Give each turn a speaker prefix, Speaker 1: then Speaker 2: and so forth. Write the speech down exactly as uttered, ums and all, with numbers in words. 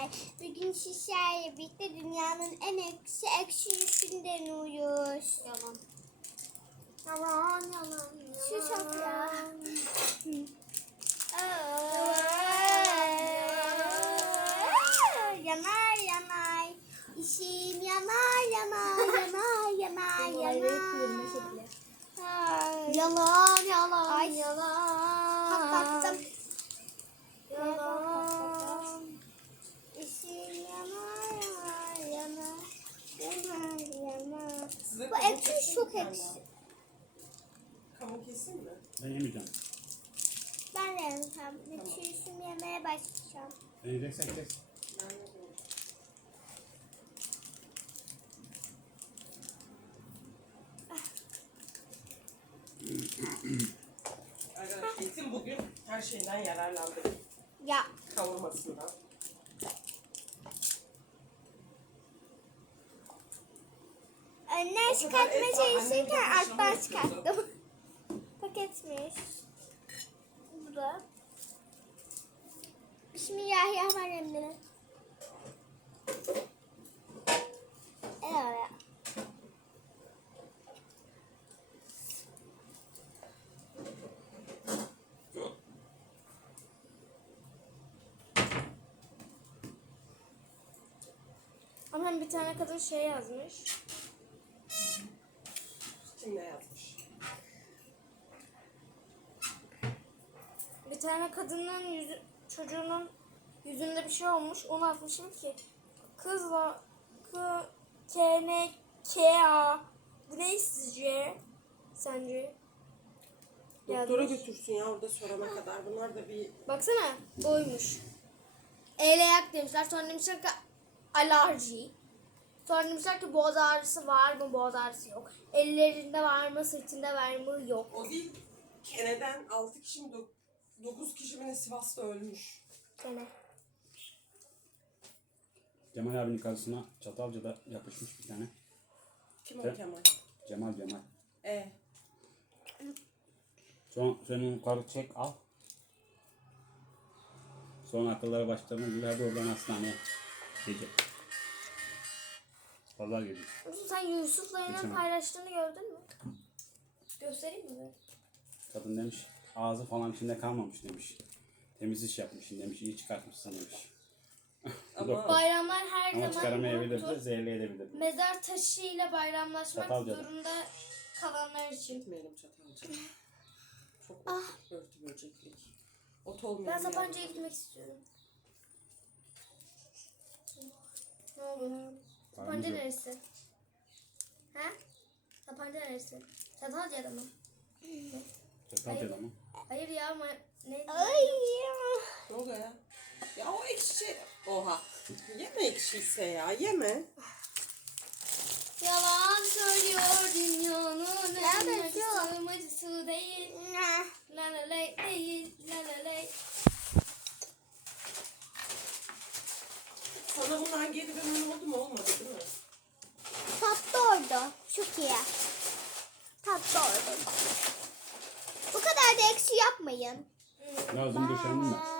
Speaker 1: arkadaşlar. Bugün sizlerle birlikte dünyanın en ekşi ekşi yüzünden uyuyoruz.
Speaker 2: Yalan.
Speaker 1: Yalan yalan. Şu şok ya. Yanar yanar. İşim yanar yanar yanar yanar yanar.
Speaker 2: Yalan yalan
Speaker 1: Ay.
Speaker 2: yalan.
Speaker 1: Patlattım.
Speaker 2: Yalan.
Speaker 1: İşim yanar yanar yanar. Yanar yanar.
Speaker 3: Size
Speaker 1: Bu
Speaker 3: kavun
Speaker 1: ekşi
Speaker 3: keseyim
Speaker 1: çok
Speaker 3: mi
Speaker 1: ekşi.
Speaker 3: ben? Kavun keseyim mi?
Speaker 4: Ben yemeyeceğim.
Speaker 1: Ben de yemeyeceğim. Müthişim yemeye başlayacağım.
Speaker 4: Ben yiyeceksen kes.
Speaker 3: Ben de böyle. Arkadaşlar Esin bugün her şeyden yararlandı.
Speaker 1: Ya
Speaker 3: Kavurmasından.
Speaker 1: önden
Speaker 3: O kadar
Speaker 1: çıkartma
Speaker 3: et var, annem
Speaker 1: çalışırken
Speaker 3: bir de
Speaker 1: alttan
Speaker 3: haşlama yapıyordu.
Speaker 1: çıkarttım. Paketmiş. Bu da. Bismillahirrahmanirrahim. Evet.
Speaker 2: Ama bir tane kadın şey yazmış.
Speaker 3: Kim ne yazmış?
Speaker 2: Bir tane kadının yüzü, çocuğunun yüzünde bir şey olmuş. Onu atmışım ki kızla k k n k a bu ne sizce? Sence?
Speaker 3: Doktora
Speaker 2: Yazmış.
Speaker 3: götürsün ya orada sorana kadar. Bunlar da bir...
Speaker 2: Baksana oymuş. Eyle yak demişler. Sonra demişler ki alerji. Sonra demişler ki boğaz ağrısı var mı? Boğaz ağrısı yok. Ellerinde var mı? Sırtında var mı? Yok.
Speaker 3: O değil. Kene'den altı kişi mi dokuz kişi mi ne Sivas'ta ölmüş.
Speaker 2: Gene.
Speaker 4: Cemal abinin karşısına Çatalca'da yapışmış bir tane.
Speaker 3: Kim o
Speaker 4: Evet.
Speaker 3: Kemal?
Speaker 4: Cemal Cemal.
Speaker 3: E.
Speaker 4: Son, senin karı çek al. Sonra akılları başlarına güler hadi oradan hastaneye. Gece. Pazar gece.
Speaker 2: Yusuf, sen Yusuf'la yine
Speaker 4: Geçemem.
Speaker 2: paylaştığını gördün mü? Göstereyim mi?
Speaker 4: Kadın demiş ağzı falan içinde kalmamış demiş. Temiz iş yapmışsın demiş. İyi çıkartmışsın demiş.
Speaker 3: Ama
Speaker 2: Bayramlar her
Speaker 4: Ama
Speaker 2: zaman
Speaker 4: çıkaramayabilirdi,
Speaker 2: yoktur.
Speaker 4: zehirleyebilirdi.
Speaker 2: Mezar taşıyla bayramlaşmak
Speaker 4: Çatalca'da.
Speaker 2: zorunda kalanlar için.
Speaker 3: gitmeyelim Çatalca'ya. Çok
Speaker 2: Ah.
Speaker 3: örtü böceklik. Ot olmuyor.
Speaker 2: Ben
Speaker 3: yani.
Speaker 2: Sapanca'ya gitmek istiyorum. Ne olur? Sapanca
Speaker 4: Paramız yok.
Speaker 2: neresi? He? Sapanca neresi? Çatalca'da mı?
Speaker 4: Çatalca'da mı?
Speaker 2: Hayır ya ama ne?
Speaker 1: Ay ya.
Speaker 3: Ne oluyor ya? Ya o ekşi şey... Oha. Yeme ekşiyse ya yeme.
Speaker 2: Yalan söylüyor dünyanın en
Speaker 1: Nerede
Speaker 2: acısı acısı değil. La la lay değil, la la lay.
Speaker 3: Sana bunlar geri dönüm oldu mu olmadı değil mi?
Speaker 1: Tatlı oldu. Çok iyi. Tatlı oldu. Bu kadar da ekşi yapmayın.
Speaker 4: Lazım döşendim ben.